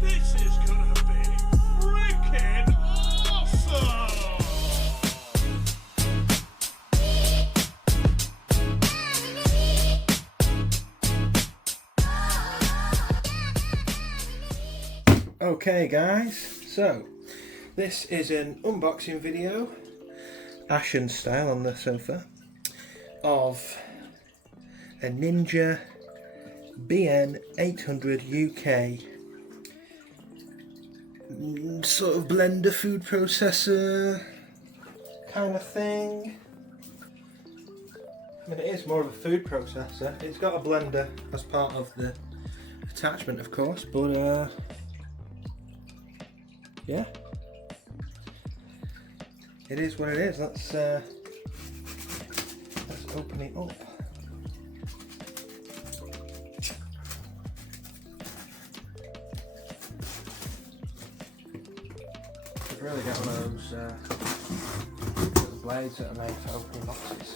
This is gonna be freaking awesome! Okay guys, so this is an unboxing video, Ashen style on the sofa, of a Ninja BN800UK sort of blender food processor kind of thing. I mean, it is more of a food processor. It's got a blender as part of the attachment, of course, but yeah, it is what it is. Let's open it up. I've really got one of those little blades that are made for opening boxes.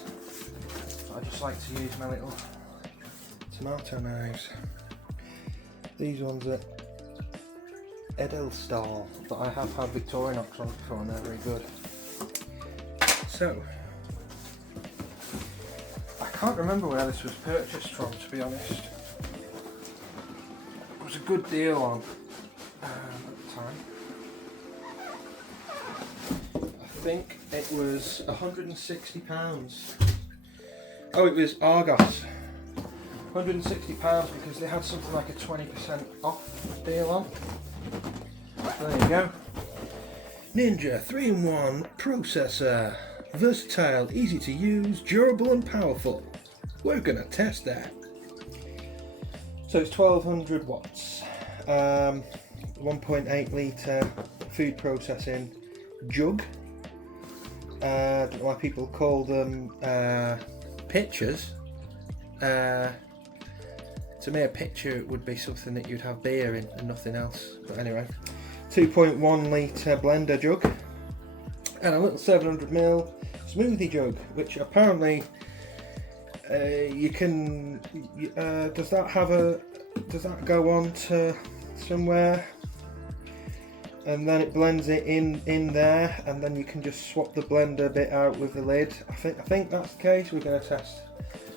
But I just like to use my little tomato knives. These ones are Edelstahl, but I have had Victorinox ones before and they're very good. So, I can't remember where this was purchased from, to be honest. It was a good deal on at the time. I think it was £160. Oh, it was Argos. £160 because they had something like a 20% off deal on. So there you go. Ninja 3-in-1 processor. Versatile, easy to use, durable and powerful. We're gonna test that. So it's 1200 watts. 1.8 litre food processing jug. I don't know why people call them pitchers. To me, a pitcher would be something that you'd have beer in and nothing else. But anyway, 2.1 litre blender jug and a little 700ml smoothie jug, which apparently you can. Does that go on to somewhere? And then it blends it in there, and then you can just swap the blender bit out with the lid. I think that's the case. We're going to test.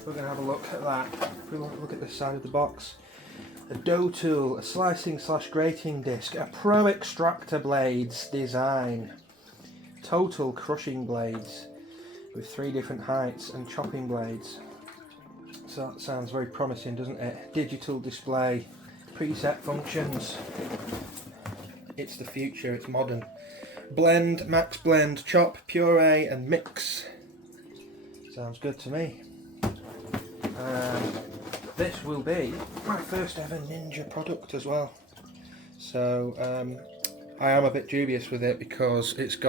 We're going to have a look at that. If we look at this side of the box, a dough tool, a slicing/grating disc, a pro extractor blades design, total crushing blades with 3 different heights and chopping blades. So that sounds very promising, doesn't it? Digital display, preset functions. It's the future, it's modern. Blend, max blend, chop, puree and mix. Sounds good to me. This will be my first ever Ninja product as well. So I am a bit dubious with it because there's a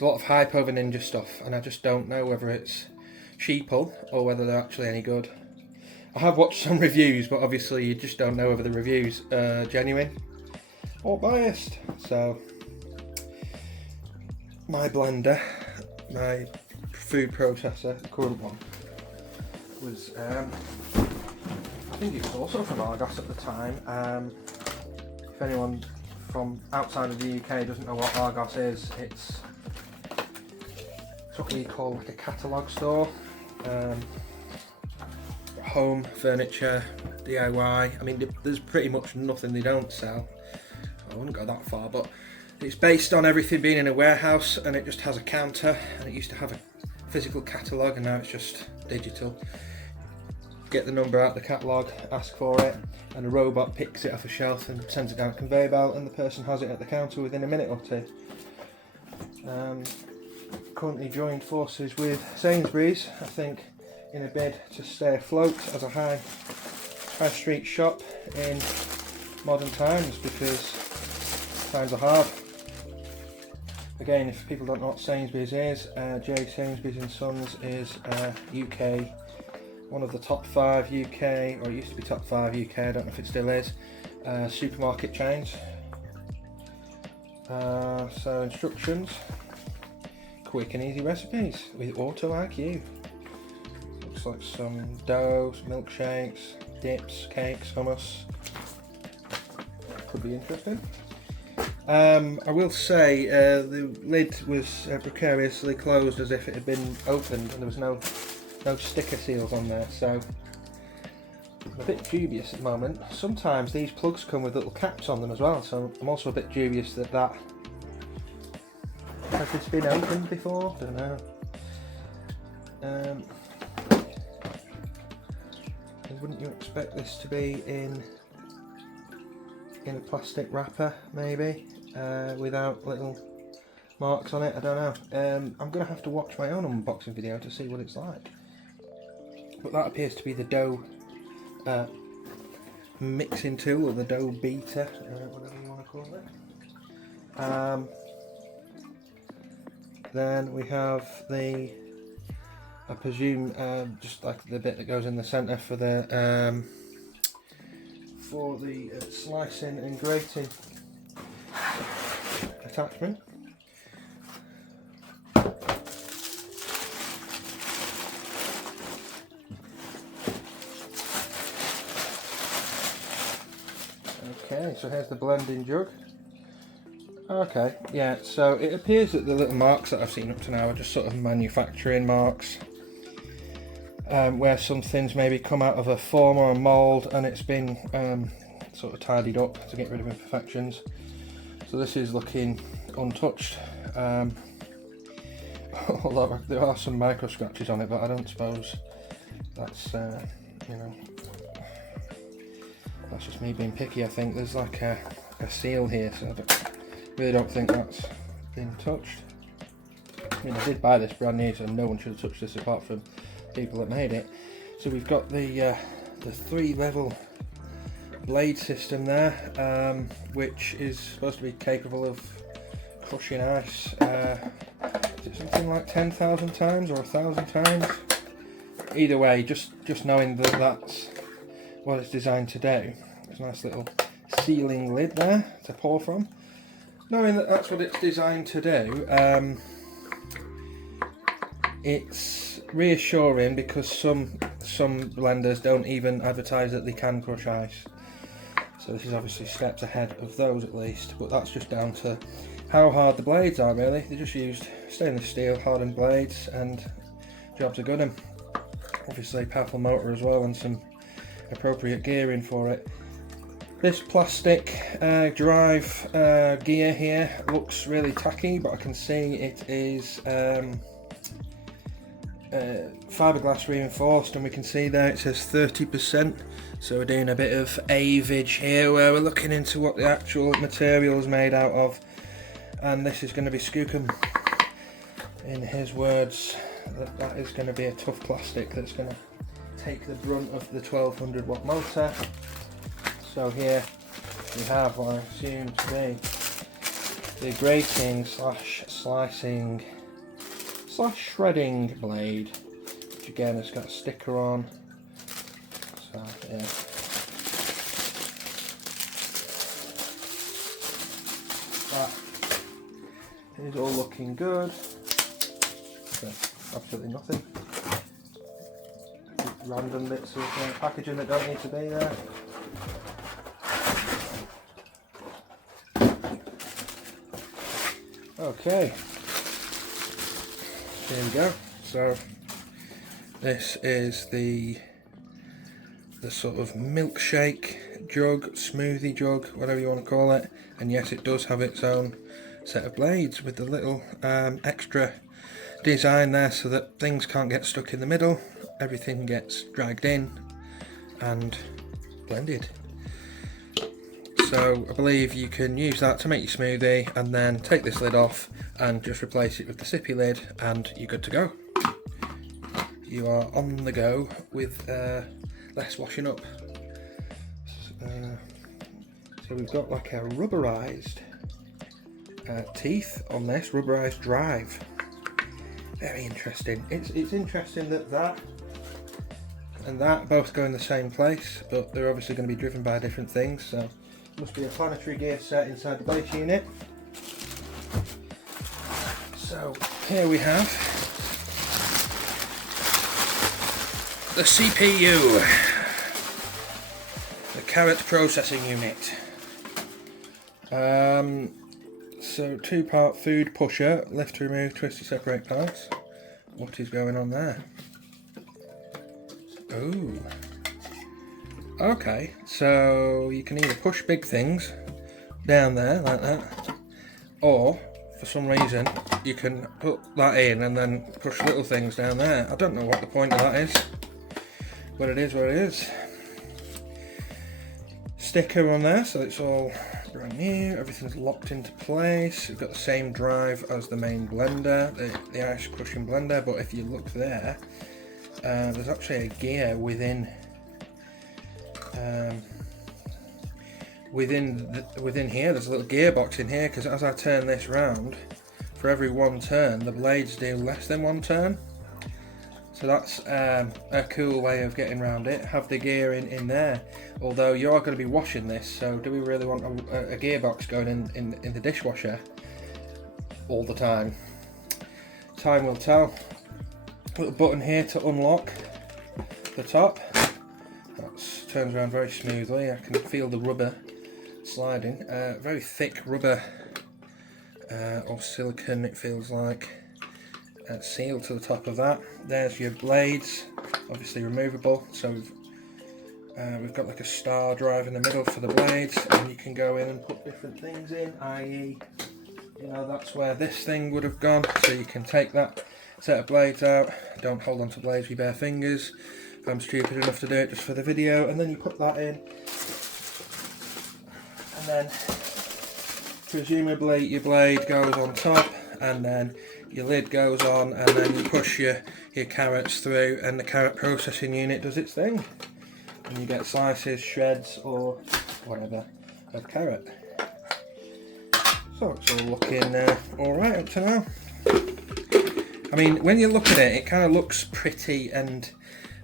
lot of hype over Ninja stuff, and I just don't know whether it's sheeple or whether they're actually any good. I have watched some reviews, but obviously you just don't know whether the reviews are genuine or biased. So my blender, my food processor, the current one, was I think it was also from Argos at the time. If anyone from outside of the UK doesn't know what Argos is, it's what we call like a catalogue store. Home furniture, DIY. I mean, there's pretty much nothing they don't sell. I wouldn't go that far, but it's based on everything being in a warehouse, and it just has a counter, and it used to have a physical catalogue, and now it's just digital. Get the number out of the catalogue, ask for it, and a robot picks it off a shelf and sends it down a conveyor belt, and the person has it at the counter within a minute or two. Currently joined forces with Sainsbury's, I think, in a bid to stay afloat as a high street shop in modern times, because times are hard. Again, if people don't know what Sainsbury's is, J. Sainsbury's and Sons is UK, one of the top 5 UK, or it used to be top 5 UK, I don't know if it still is, supermarket chains. So instructions, quick and easy recipes with Auto IQ. Looks like some dough, some milkshakes, dips, cakes, hummus. Could be interesting. I will say the lid was precariously closed as if it had been opened, and there was no sticker seals on there, so I'm a bit dubious at the moment. Sometimes these plugs come with little caps on them as well, so I'm also a bit dubious that has this been opened before? Don't know. Wouldn't you expect this to be in a plastic wrapper, maybe, without little marks on it? I don't know. I'm going to have to watch my own unboxing video to see what it's like. But that appears to be the dough mixing tool, or the dough beater, whatever you want to call it. Then we have I presume, just like the bit that goes in the centre for the slicing and grating attachment. Okay, so here's the blending jug. Okay, yeah, so it appears that the little marks that I've seen up to now are just sort of manufacturing marks, where some things maybe come out of a form or a mould and it's been sort of tidied up to get rid of imperfections. So this is looking untouched, although there are some micro scratches on it, but I don't suppose that's, you know, that's just me being picky. I think there's like a seal here, so I really don't think that's been touched. I mean, I did buy this brand new, so no one should have touched this apart from people that made it. So we've got the 3-level blade system there, which is supposed to be capable of crushing ice. Is it something like 10,000 times or 1,000 times? Either way, just knowing that that's what it's designed to do. There's a nice little sealing lid there to pour from. Knowing that that's what it's designed to do, it's reassuring, because some blenders don't even advertise that they can crush ice. So this is obviously steps ahead of those at least, but that's just down to how hard the blades are really. They just used stainless steel hardened blades and jobs are good. And obviously powerful motor as well and some appropriate gearing for it. This plastic drive gear here looks really tacky, but I can see it is fiberglass reinforced, and we can see there it says 30%. So we're doing a bit of avage here where we're looking into what the actual material is made out of, and this is going to be skookum. In his words, that is going to be a tough plastic that's going to take the brunt of the 1200 watt motor. So here we have what I assume to be the grating slash slicing slash shredding blade, which again has got a sticker on. So yeah. That is all looking good. Okay, absolutely nothing. Random bits of packaging that don't need to be there. Okay, here we go. So this is the sort of milkshake jug, smoothie jug, whatever you want to call it, and yes, it does have its own set of blades with the little extra design there so that things can't get stuck in the middle, everything gets dragged in and blended. So I believe you can use that to make your smoothie and then take this lid off and just replace it with the sippy lid and you're good to go. You are on the go with less washing up. So we've got like a rubberized teeth on this, rubberized drive. Very interesting. It's interesting that and that both go in the same place, but they're obviously going to be driven by different things. So must be a planetary gear set inside the base unit. So here we have the CPU. carrot processing unit. So 2-part food pusher, lift to remove, twist to separate parts. What is going on there? Ooh. Okay, so you can either push big things down there like that, or for some reason you can put that in and then push little things down there. I don't know what the point of that is, but it is what it is. Sticker on there, so it's all brand new, everything's locked into place. We've got the same drive as the main blender, the ice crushing blender, but if you look there, there's actually a gear within here. There's a little gearbox in here, because as I turn this round, for every one turn the blades do less than one turn. So that's a cool way of getting around it. Have the gear in there, although you are going to be washing this, so do we really want a gearbox going in the dishwasher all the time? Time will tell. Little button here to unlock the top. That turns around very smoothly. I can feel the rubber sliding. Very thick rubber or silicone, it feels like. Sealed to the top of that. There's your blades, obviously removable, so we've got like a star drive in the middle for the blades, and you can go in and put different things in, i.e. you know, that's where this thing would have gone, so you can take that set of blades out. Don't hold on to blades with bare fingers. If I'm stupid enough to do it just for the video, and then you put that in, and then presumably your blade goes on top, and then your lid goes on, and then you push your carrots through, and the carrot processing unit does its thing, and you get slices, shreds, or whatever of carrot. So it's all looking alright up to now. I mean, when you look at it, it kind of looks pretty, and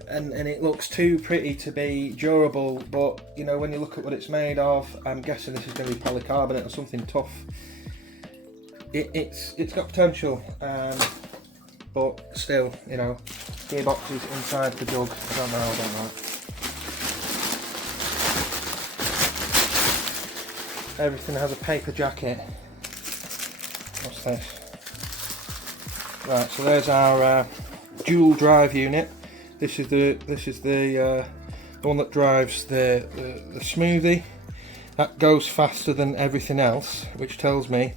it looks too pretty to be durable, but you know, when you look at what it's made of, I'm guessing this is going to be polycarbonate or something tough. It's got potential, but still, you know, gearboxes inside the jug. I don't know. Everything has a paper jacket. What's this? Right, so there's our dual drive unit. This is the one that drives the smoothie. That goes faster than everything else, which tells me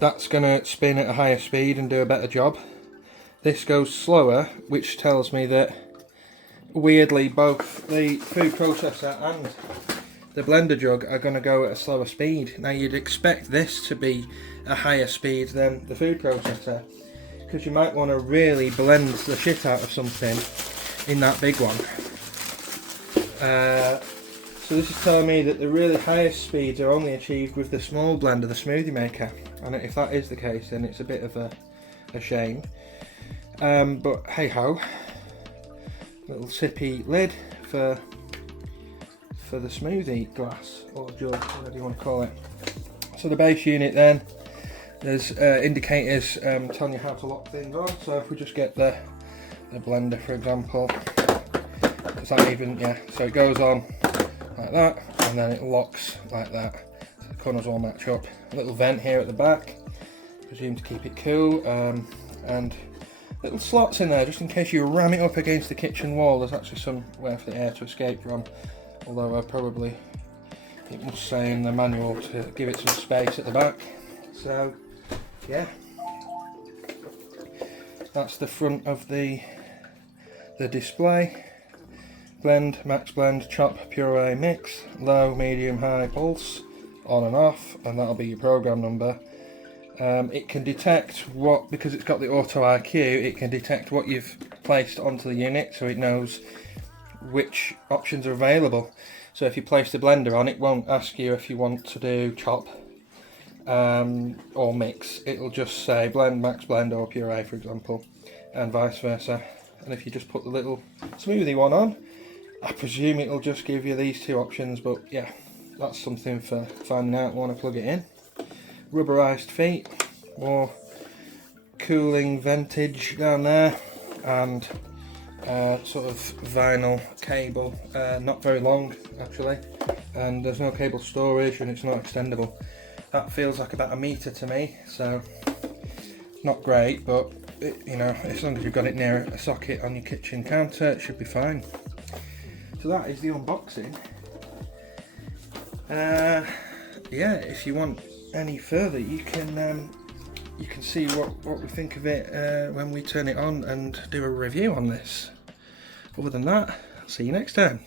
that's going to spin at a higher speed and do a better job. This goes slower, which tells me that weirdly both the food processor and the blender jug are going to go at a slower speed. Now you'd expect this to be a higher speed than the food processor, because you might want to really blend the shit out of something in that big one. So this is telling me that the really highest speeds are only achieved with the small blender, the smoothie maker. And if that is the case, then it's a bit of a shame. But hey ho, little sippy lid for the smoothie glass or jug, whatever you want to call it. So the base unit then, there's indicators telling you how to lock things on. So if we just get the blender, for example, is that even? Yeah. So it goes on like that, and then it locks like that. So the corners all match up. A little vent here at the back, presumed to keep it cool, and little slots in there just in case you ram it up against the kitchen wall. There's actually somewhere for the air to escape from, although probably it must say in the manual to give it some space at the back. So yeah, that's the front of the display. Blend, max blend, chop, puree, mix, low, medium, high, pulse, on and off, and that'll be your program number. It can detect what, because it's got the auto IQ, it can detect what you've placed onto the unit, so it knows which options are available. So if you place the blender on, it won't ask you if you want to do chop or mix. It'll just say blend, max blend, or puree, for example, and vice versa. And if you just put the little smoothie one on, I presume it'll just give you these two options, but yeah, that's something for finding out when I plug it in. Rubberized feet, more cooling ventage down there, and sort of vinyl cable, not very long actually, and there's no cable storage and it's not extendable. That feels like about 1 meter to me, so not great, but you know, as long as you've got it near a socket on your kitchen counter, it should be fine. So that is the unboxing. Yeah, if you want any further, you can see what we think of it when we turn it on and do a review on this. Other than that, I'll see you next time.